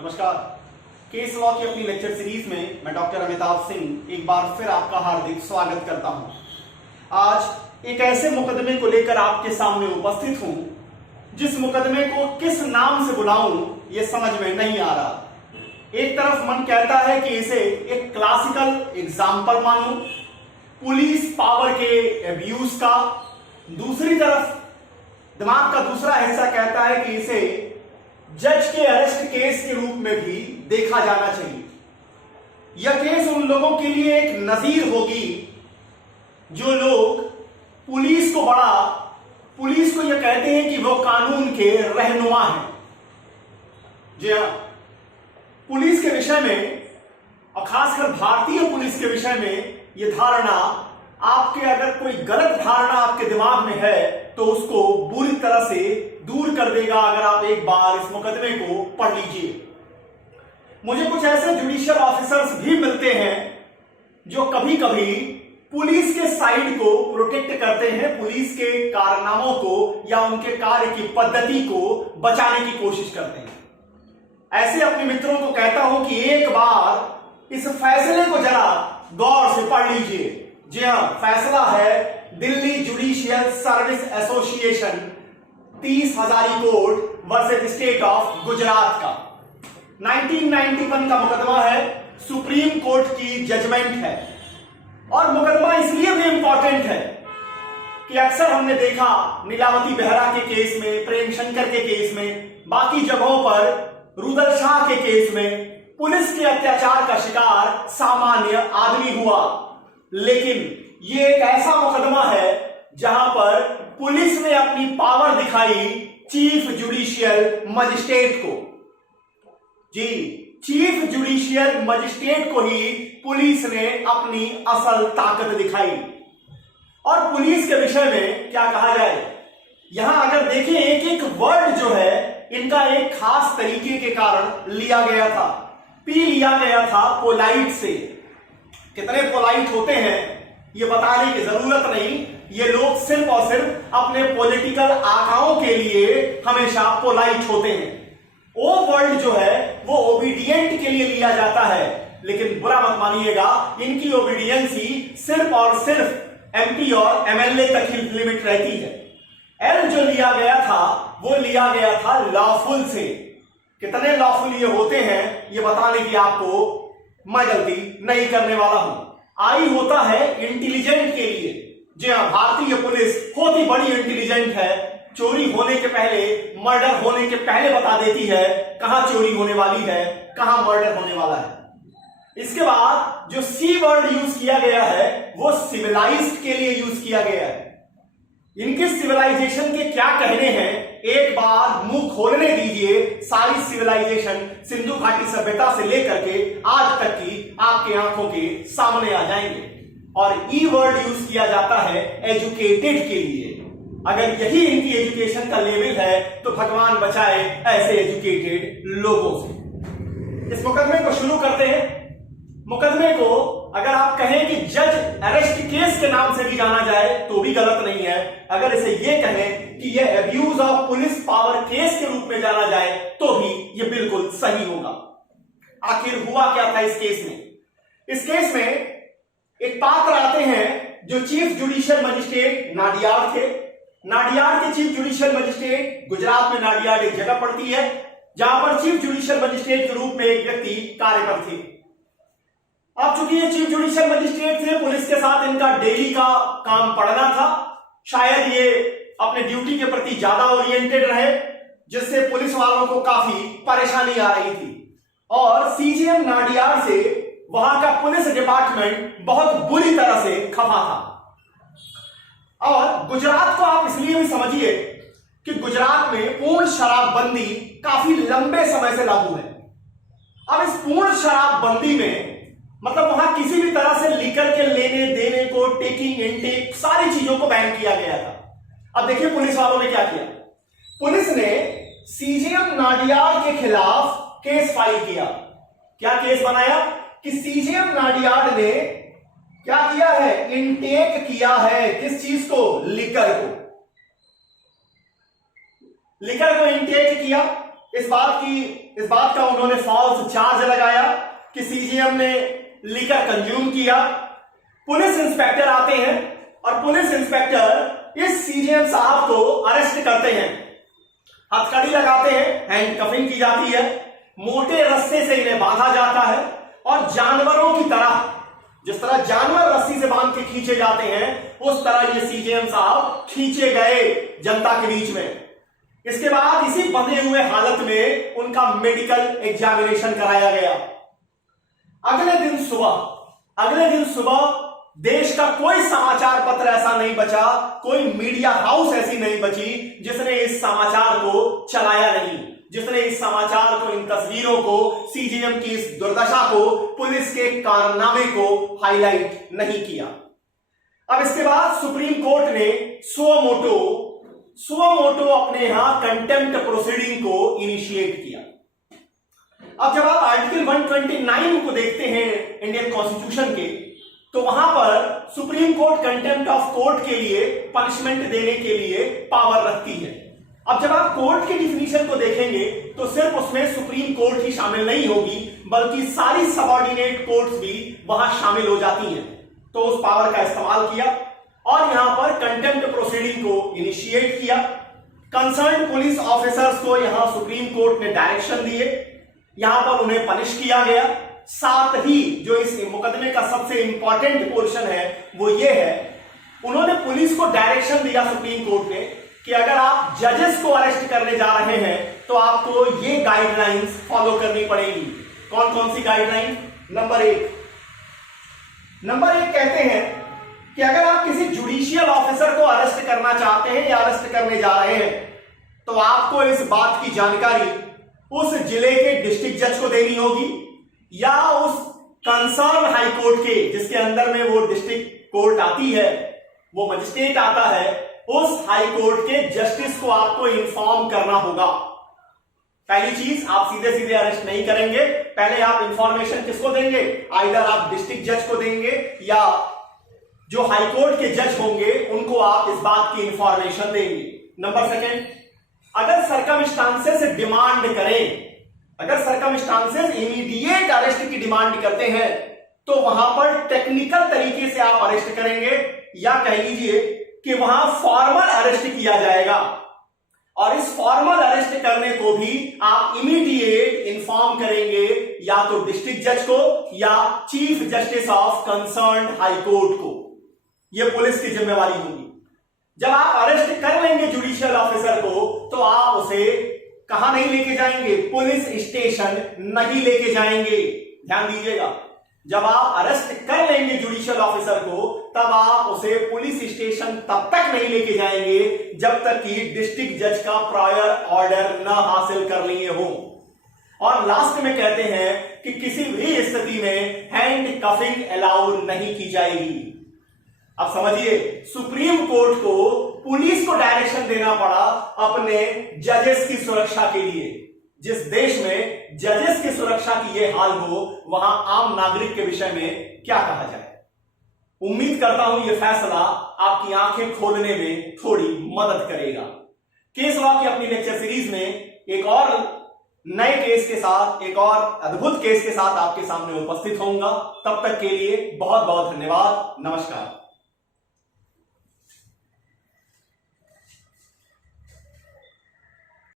नमस्कार। Case law की अपनी लेक्चर सीरीज में मैं डॉक्टर अमिताभ सिंह एक बार फिर आपका हार्दिक स्वागत करता हूं। आज एक ऐसे मुकदमे को लेकर आपके सामने उपस्थित हूं जिस मुकदमे को किस नाम से बुलाऊं ये समझ में नहीं आ रहा। एक तरफ मन कहता है कि इसे एक क्लासिकल एग्जाम्पल मानूं पुलिस पावर के एब्यूज का, दूसरी तरफ दिमाग का दूसरा हिस्सा कहता है कि इसे जज के अरेस्ट केस के रूप में भी देखा जाना चाहिए। यह केस उन लोगों के लिए एक नजीर होगी जो लोग पुलिस को यह कहते हैं कि वो कानून के रहनुमा हैं। जी हां, पुलिस के विषय में और खासकर भारतीय पुलिस के विषय में यह धारणा आपके, अगर कोई गलत धारणा आपके दिमाग में है तो उसको बुरी तरह से दूर कर देगा अगर आप एक बार इस मुकदमे को पढ़ लीजिए। मुझे कुछ ऐसे जुडिशियल ऑफिसर्स भी मिलते हैं जो कभी कभी पुलिस के साइड को प्रोटेक्ट करते हैं, पुलिस के कारनामों को या उनके कार्य की पद्धति को बचाने की कोशिश करते हैं। ऐसे अपने मित्रों को कहता हूं कि एक बार इस फैसले को जरा गौर से पढ़ लीजिए। जी हां, फैसला है Delhi judicial service association 30 Hazari court versus state of Gujarat का 1991 का मुकदमा है, सुप्रीम कोर्ट की जजमेंट है। और मुकदमा इसलिए भी इंपॉर्टेंट है कि अक्सर हमने देखा नीलावती बेहरा के केस में, प्रेम शंकर के केस में, बाकी जगहों पर रुदल शाह के केस में पुलिस के अत्याचार का शिकार सामान्य आदमी हुआ। लेकिन ये एक ऐसा मुकदमा है जहां पर पुलिस ने अपनी पावर दिखाई चीफ जुडिशियल मजिस्ट्रेट को। जी, चीफ जुडिशियल मजिस्ट्रेट को ही पुलिस ने अपनी असल ताकत दिखाई। और पुलिस के विषय में क्या कहा जाए, यहां अगर देखें एक एक वर्ड जो है इनका एक खास तरीके के कारण लिया गया था। पी लिया गया था पोलाइट से। कितने पोलाइट होते हैं ये बताने की जरूरत नहीं, ये लोग सिर्फ और सिर्फ अपने पॉलिटिकल आकाओं के लिए हमेशा पोलाइट होते हैं। ओ वर्ड जो है वो ओबीडियंट के लिए लिया जाता है, लेकिन बुरा मत मानिएगा, इनकी ओबीडियंसी सिर्फ और सिर्फ एमपी और एमएलए तक ही लिमिट रहती है। एल जो लिया गया था वो लिया गया था लॉफुल से। कितने लॉफुल ये होते हैं ये बताने की आपको मैं गलती नहीं करने वाला हूं। आई होता है इंटेलिजेंट के लिए। जी हां, भारतीय पुलिस होती बड़ी इंटेलिजेंट है। चोरी होने के पहले, मर्डर होने के पहले बता देती है कहां चोरी होने वाली है, कहां मर्डर होने वाला है। इसके बाद जो सी वर्ड यूज किया गया है वो सिविलाइज्ड के लिए यूज किया गया है। इनके सिविलाइजेशन के क्या कहने हैं एक बार मुंह खोलने दीजिए। सारी सिविलाइजेशन सिंधु घाटी सभ्यता से लेकर के आज तक की आपके आंखों के सामने आ जाएंगे। और ई वर्ड यूज किया जाता है एजुकेटेड के लिए। अगर यही इनकी एजुकेशन का लेवल है तो भगवान बचाए ऐसे एजुकेटेड लोगों से। इस मुकदमे को शुरू करते हैं। मुकदमे को अगर आप कहें कि जज अरेस्ट केस के नाम से भी जाना जाए तो भी गलत नहीं है। अगर इसे ये कहें कि यह abuse of police power case के रूप में जाना जाए तो भी यह बिल्कुल सही होगा। आखिर हुआ क्या था इस केस में? इस केस में एक पात्र आते हैं जो चीफ जुडिशियल मजिस्ट्रेट नाडियाड थे। नाडियाड के चीफ जुडिशियल मजिस्ट्रेट, गुजरात में नाडियाड एक जगह पड़ती है जहां पर चीफ जुडिशियल मजिस्ट्रेट के रूप में एक व्यक्ति कार्यरत थे। अब चूंकि ये चीफ जुडिशियल मजिस्ट्रेट थे, पुलिस के साथ इनका डेली का काम पड़ना था। शायद ये अपने ड्यूटी के प्रति ज्यादा ओरिएंटेड रहे, जिससे पुलिस वालों को काफी परेशानी आ रही थी। और सीजीएम नाडियाड से वहां का पुलिस डिपार्टमेंट बहुत बुरी तरह से खफा था। और गुजरात को आप इसलिए भी समझिए कि गुजरात में पूर्ण शराबबंदी काफी लंबे समय से लागू है। अब इस पूर्ण शराबबंदी में मतलब वहां किसी भी तरह से लिकर के लेने देने को, टेकिंग इनटेक, सारी चीजों को बैन किया गया था। अब देखिए पुलिस वालों ने क्या किया। पुलिस ने सीजीएम नाडियाड के खिलाफ केस फाइल किया। क्या केस बनाया कि सीजीएम नाडियाड ने क्या किया है, इनटेक किया है। किस चीज को? लिकर को। लिकर को इनटेक किया। इस बात की इस बात का उन्होंने फॉल्स चार्ज लगाया कि सीजीएम ने लिकर कंज्यूम किया। पुलिस इंस्पेक्टर आते हैं और पुलिस इंस्पेक्टर इस सीजीएम साहब को अरेस्ट करते हैं, हथकड़ी लगाते हैं, हैंडकफिंग की जाती है, मोटे रस्से से इन्हें बांधा जाता है और जानवरों की तरह, जिस तरह जानवर रस्सी से बांध के खींचे जाते हैं, उस तरह ये सीजीएम साहब खींचे गए जनता के बीच में। इसके बाद इसी बंधे हुए हालत में उनका मेडिकल एग्जामिनेशन कराया गया। अगले दिन सुबह देश का कोई समाचार पत्र ऐसा नहीं बचा, कोई मीडिया हाउस ऐसी नहीं बची जिसने इस समाचार को चलाया नहीं, जिसने इस समाचार को, इन तस्वीरों को, सीजीएम की इस दुर्दशा को, पुलिस के कारनामे को हाईलाइट नहीं किया। अब इसके बाद सुप्रीम कोर्ट ने सुओ मोटो अपने यहां कंटेम्प्ट प्रोसीडिंग को इनिशिएट किया। अब जब आप आर्टिकल 129 को देखते हैं इंडियन कॉन्स्टिट्यूशन के, तो वहां पर supreme court contempt of court के लिए पनिशमेंट देने के लिए पावर रखती है। अब जब आप कोर्ट की डिफिनीशन को देखेंगे तो सिर्फ उसमें सुप्रीम कोर्ट ही शामिल नहीं होगी, बल्कि सारी सबऑर्डिनेट कोर्ट्स भी वहां शामिल हो जाती हैं। तो उस पावर का इस्तेमाल किया और यहां पर कंटेम्प्ट प्रोसीडिंग को इनिशिएट किया। कंसर्न पुलिस ऑफिसर्स को यहां सुप्रीम कोर्ट ने डायरेक्शन दिए, यहां पर उन्हें पनिश किया गया। साथ ही जो इस मुकदमे का सबसे इंपॉर्टेंट पोर्शन है वो ये है, उन्होंने पुलिस को डायरेक्शन दिया सुप्रीम कोर्ट ने कि अगर आप जजेस को अरेस्ट करने जा रहे हैं तो आपको ये गाइडलाइंस फॉलो करनी पड़ेगी। कौन कौन सी गाइडलाइन? नंबर एक कहते हैं कि अगर आप किसी जुडिशियल ऑफिसर को अरेस्ट करना चाहते हैं या अरेस्ट करने जा रहे हैं तो आपको इस बात की जानकारी उस जिले के डिस्ट्रिक्ट जज को देनी होगी या उस कंसर्न हाई कोर्ट के, जिसके अंदर में वो डिस्ट्रिक्ट कोर्ट आती है, वो मजिस्ट्रेट आता है, उस हाई कोर्ट के जस्टिस को आपको इन्फॉर्म करना होगा। पहली चीज, आप सीधे सीधे अरेस्ट नहीं करेंगे, पहले आप इंफॉर्मेशन किसको देंगे? आइदर आप डिस्ट्रिक्ट जज को देंगे या जो हाई कोर्ट के जज होंगे उनको आप इस बात की इंफॉर्मेशन देंगे। नंबर सेकंड, अगर सर्कमस्टांसेस डिमांड करें, अगर सर्कमस्टांसेस इमीडिएट अरेस्ट की डिमांड करते हैं तो वहां पर टेक्निकल तरीके से आप अरेस्ट करेंगे या कह लीजिए कि वहां फॉर्मल अरेस्ट किया जाएगा, और इस फॉर्मल अरेस्ट करने को भी आप इमीडिएट इन्फॉर्म करेंगे या तो डिस्ट्रिक्ट जज को या chief justice of concern high court को। यह पुलिस की जिम्मेवारी होगी। जब आप अरेस्ट कर लेंगे जुडिशियल ऑफिसर को तो आप उसे कहां नहीं लेके जाएंगे? पुलिस स्टेशन नहीं लेके जाएंगे। ध्यान दीजिएगा, जब आप अरेस्ट कर लेंगे जुडिशियल ऑफिसर को तब आप उसे पुलिस स्टेशन तब तक नहीं लेके जाएंगे जब तक कि डिस्ट्रिक्ट जज का प्रायर ऑर्डर न हासिल कर लिए हो। और लास्ट में कहते हैं कि किसी भी स्थिति में हैंड कफिंग अलाउ नहीं की जाएगी। अब समझिए, सुप्रीम कोर्ट को पुलिस को डायरेक्शन देना पड़ा अपने जजेस की सुरक्षा के लिए। जिस देश में जजेस की सुरक्षा की ये हाल हो, वहां आम नागरिक के विषय में क्या कहा जाए। उम्मीद करता हूं ये फैसला आपकी आंखें खोलने में थोड़ी मदद करेगा। केस लॉ की अपनी लेक्चर सीरीज में एक और नए केस के साथ, एक और अद्भुत केस के साथ आपके सामने उपस्थित होऊंगा। तब तक के लिए बहुत बहुत धन्यवाद। नमस्कार।